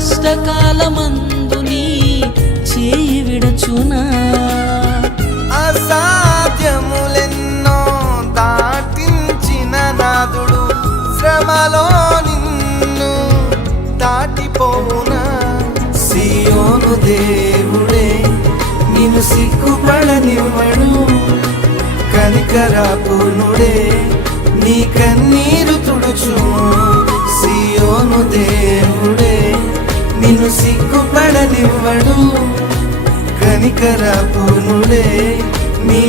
కష్టకాలమందు నీ చేయి విడచునా అసాధ్యములెన్నో దాటించిన నాదుడు శ్రమలో నిన్ను దాటిపోవునా సియోను దేవుడే నిన్ను సిగ్గుపడనివ్వడు కనికరాపూర్ణుడే నీ కన్నీరు తుడుచును సియోను దేవుడే నిన్ను సిగ్గుపడనివ్వడు కనికరాపూర్ణుడే నీ